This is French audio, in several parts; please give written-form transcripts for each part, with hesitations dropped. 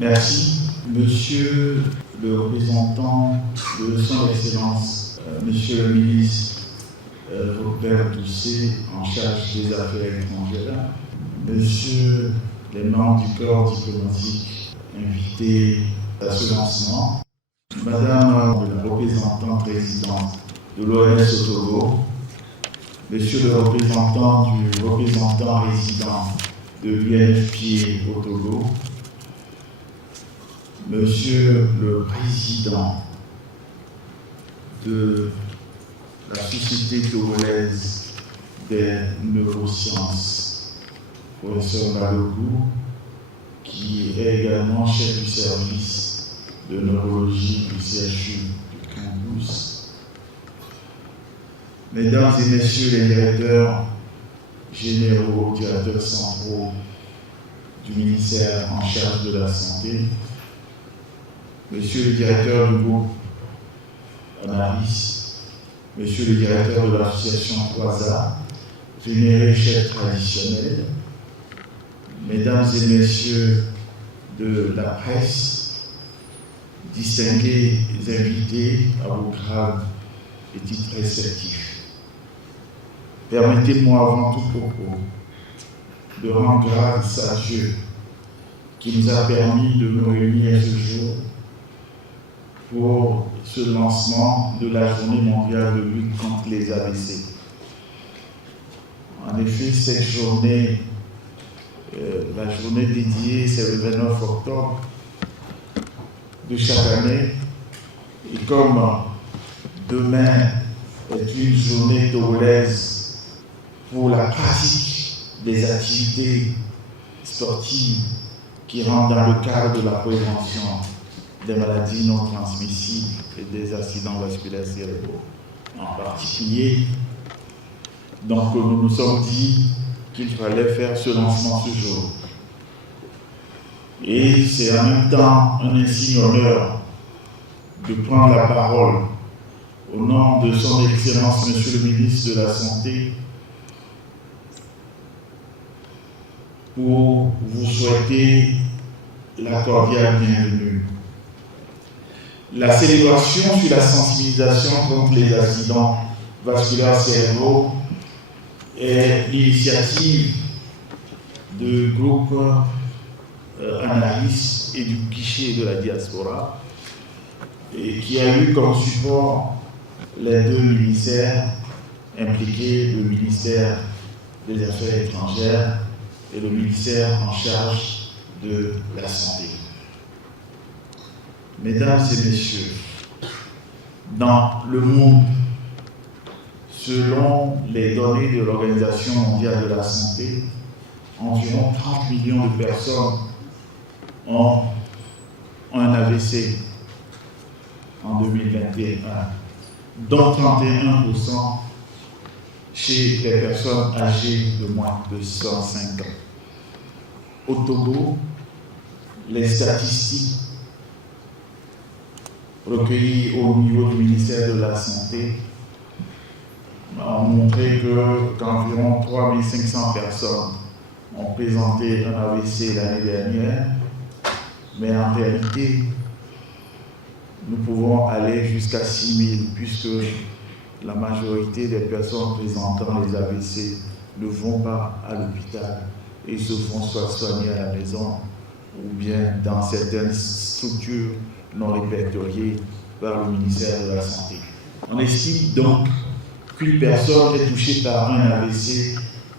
Merci. Monsieur le représentant de son Excellence, Monsieur le ministre Robert Doucet, en charge des affaires étrangères, Monsieur les membres du corps diplomatique invités à ce lancement, Madame la représentante résidente de l'OMS au Togo, Monsieur le représentant résident de l'UNFPA au Togo, Monsieur le président de la Société togolaise des neurosciences, professeur Malogou, qui est également chef du service de neurologie du CHU de Kambous, Mesdames et Messieurs les directeurs généraux, directeurs centraux du ministère en charge de la santé, Monsieur le directeur du groupe Analyse, Monsieur le directeur de l'association Croisa, vénérés chefs traditionnels, Mesdames et Messieurs de la presse, distingués invités à vos grades et titres respectifs. Permettez-moi avant tout propos de rendre grâce à Dieu qui nous a permis de nous réunir ce jour pour ce lancement de la journée mondiale de lutte contre les AVC. En effet, cette journée, la journée dédiée, c'est le 29 octobre de chaque année. Et comme demain est une journée togolaise pour la pratique des activités sportives qui rentrent dans le cadre de la prévention des maladies non transmissibles et des accidents vasculaires cérébraux en particulier. Donc nous nous sommes dit qu'il fallait faire ce lancement ce jour. Et c'est en même temps un insigne honneur de prendre la parole au nom de son Excellence, Monsieur le ministre de la Santé, pour vous souhaiter la cordiale bienvenue. La célébration sur la sensibilisation contre les accidents vasculaires cérébraux est l'initiative du groupe Analyse et du guichet de la diaspora et qui a eu comme support les deux ministères impliqués, le ministère des Affaires étrangères et le ministère en charge de la santé. Mesdames et messieurs, dans le monde, selon les données de l'Organisation mondiale de la santé, environ 30 millions de personnes ont un AVC en 2021, dont 31% chez les personnes âgées de moins de 105 ans. Au Togo, les statistiques recueillies au niveau du ministère de la Santé ont montré qu'environ 3500 personnes ont présenté un AVC l'année dernière, mais en réalité, nous pouvons aller jusqu'à 6000 puisque la majorité des personnes présentant les AVC ne vont pas à l'hôpital et se font soit soigner à la maison ou bien dans certaines structures non répertoriées par le ministère de la Santé. On estime donc qu'une personne est touchée par un AVC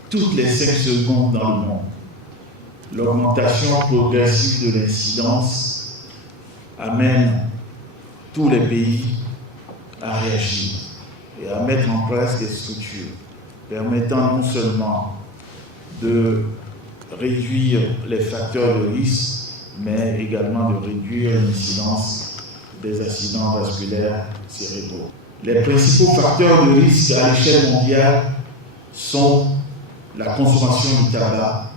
toutes les 5 secondes dans le monde. L'augmentation progressive de l'incidence amène tous les pays à réagir et à mettre en place des structures permettant non seulement de réduire les facteurs de risque, mais également de réduire l'incidence des accidents vasculaires cérébraux. Les principaux facteurs de risque à l'échelle mondiale sont la consommation du tabac,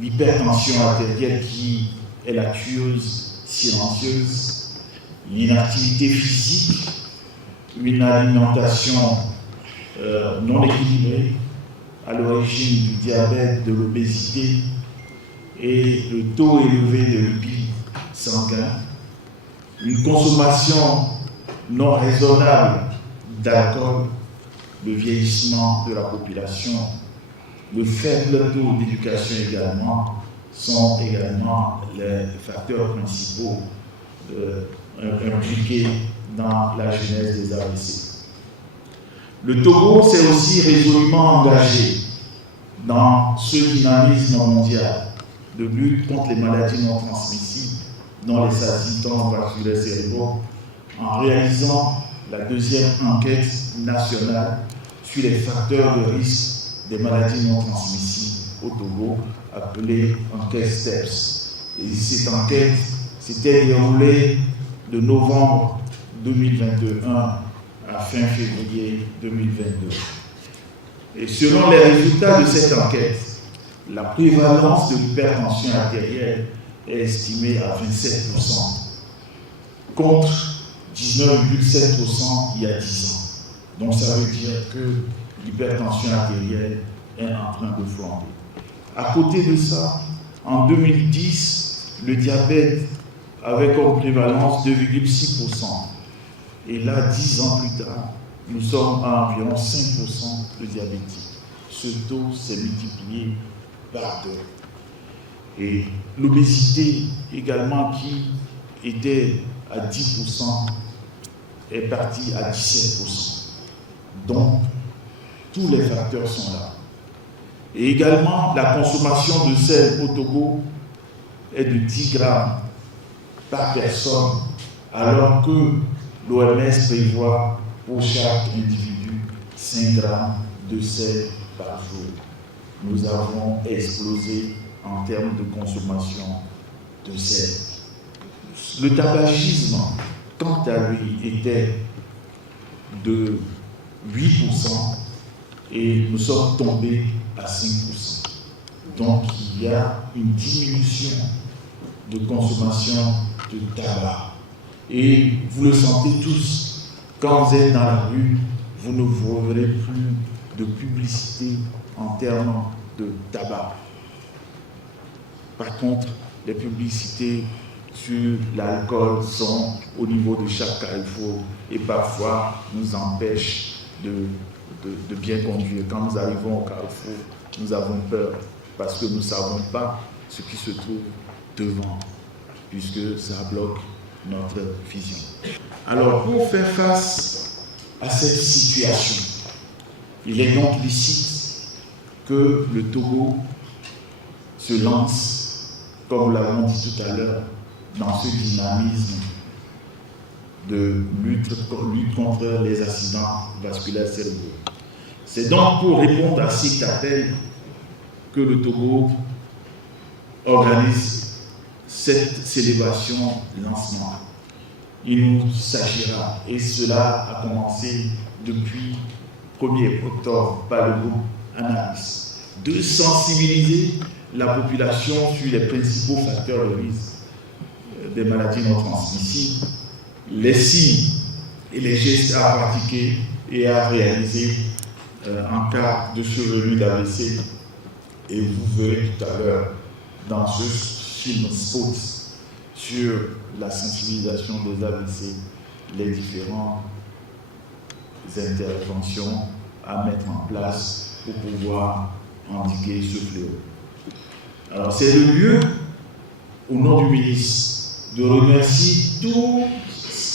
l'hypertension artérielle qui est la tueuse silencieuse, l'inactivité physique, une alimentation non équilibrée à l'origine du diabète, de l'obésité et le taux élevé de lipides sanguin, une consommation non raisonnable d'alcool, le vieillissement de la population, le faible taux d'éducation également, sont également les facteurs principaux impliqués dans la genèse des AVC. Le Togo s'est aussi résolument engagé dans ce dynamisme mondial de lutte contre les maladies non transmissibles, dont les accidents vasculaires cérébraux, en réalisant la deuxième enquête nationale sur les facteurs de risque des maladies non transmissibles au Togo, appelée enquête STEPS. Et cette enquête s'était déroulée de novembre 2021 à fin février 2022. Et selon les résultats de cette enquête, la prévalence de l'hypertension artérielle est estimée à 27%, contre 19,7% il y a 10 ans. Donc ça veut dire que l'hypertension artérielle est en train de flamber. À côté de ça, en 2010, le diabète avait comme prévalence 2,6%. Et là, 10 ans plus tard, nous sommes à environ 5% de diabétiques. Ce taux s'est multiplié par 2. Et l'obésité également, qui était à 10%, est partie à 17%. Donc, tous les facteurs sont là. Et également, la consommation de sel au Togo est de 10 grammes par personne, alors que l'OMS prévoit pour chaque individu 5 grammes de sel par jour. Nous avons explosé en termes de consommation de sel. Le tabagisme, quant à lui, était de 8% et nous sommes tombés à 5%. Donc il y a une diminution de consommation de tabac. Et vous le sentez tous, quand vous êtes dans la rue, vous ne vous verrez plus de publicité en termes de tabac. Par contre, les publicités sur l'alcool sont au niveau de chaque carrefour et parfois nous empêchent de bien conduire. Quand nous arrivons au carrefour, nous avons peur parce que nous ne savons pas ce qui se trouve devant, puisque ça bloque notre vision. Alors, pour faire face à cette situation, il est donc licite que le Togo se lance, comme nous l'avons dit tout à l'heure, dans ce dynamisme de lutte contre les accidents vasculaires cérébraux. C'est donc pour répondre à cet appel que le Togo organise cette célébration lancement. Il nous s'agira, et cela a commencé depuis 1er octobre par le groupe Anaris, de sensibiliser la population sur les principaux facteurs de risque des maladies non transmissibles, les signes et les gestes à pratiquer et à réaliser en cas de survenue d'AVC. Et vous verrez tout à l'heure dans ce film spot sur la sensibilisation des AVC, les différentes interventions à mettre en place pour pouvoir endiguer ce fléau. Alors c'est le lieu, au nom du ministre, de remercier tous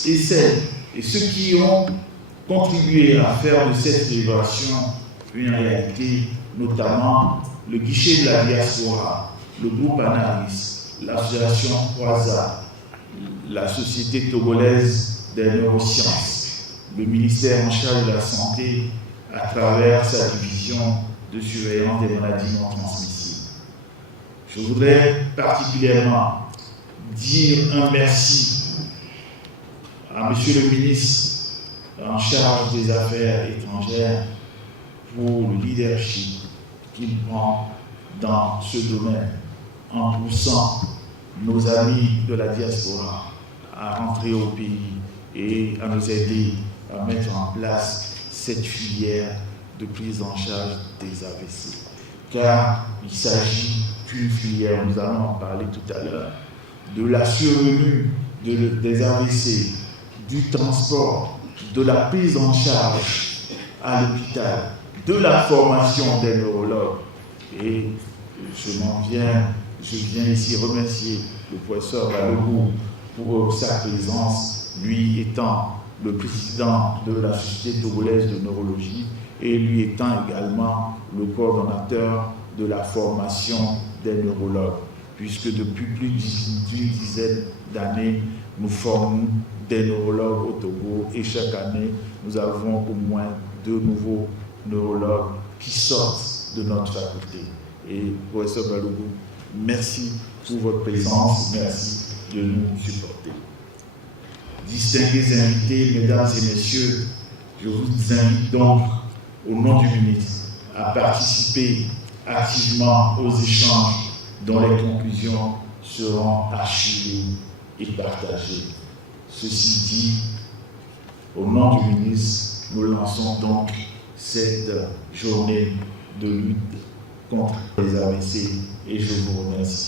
et celles et ceux qui ont contribué à faire de cette célébration une réalité, notamment le guichet de la diaspora, le groupe Anaris, l'association Croisa, la Société togolaise des neurosciences, le ministère en charge de la santé à travers sa division de surveillance des maladies non transmissibles. Je voudrais particulièrement dire un merci à Monsieur le ministre en charge des Affaires étrangères pour le leadership qu'il prend dans ce domaine, en poussant nos amis de la diaspora à rentrer au pays et à nous aider à mettre en place cette filière de prise en charge des AVC. Car il s'agit d'une filière, nous allons en parler tout à l'heure, de la survenue des AVC, du transport, de la prise en charge à l'hôpital, de la formation des neurologues. Et je viens ici remercier le professeur Balogun pour sa présence, lui étant le président de la Société togolaise de neurologie et lui étant également le coordonnateur de la formation des neurologues, puisque depuis plus d'une dizaine d'années, nous formons des neurologues au Togo et chaque année, nous avons au moins 2 nouveaux neurologues qui sortent de notre faculté. Et professeur Balogun, merci pour votre présence, merci de nous supporter. Distingués invités, mesdames et messieurs, je vous invite donc, au nom du ministre, à participer activement aux échanges dont les conclusions seront archivées et partagées. Ceci dit, au nom du ministre, nous lançons donc cette journée de lutte contre les AVC et je vous remercie.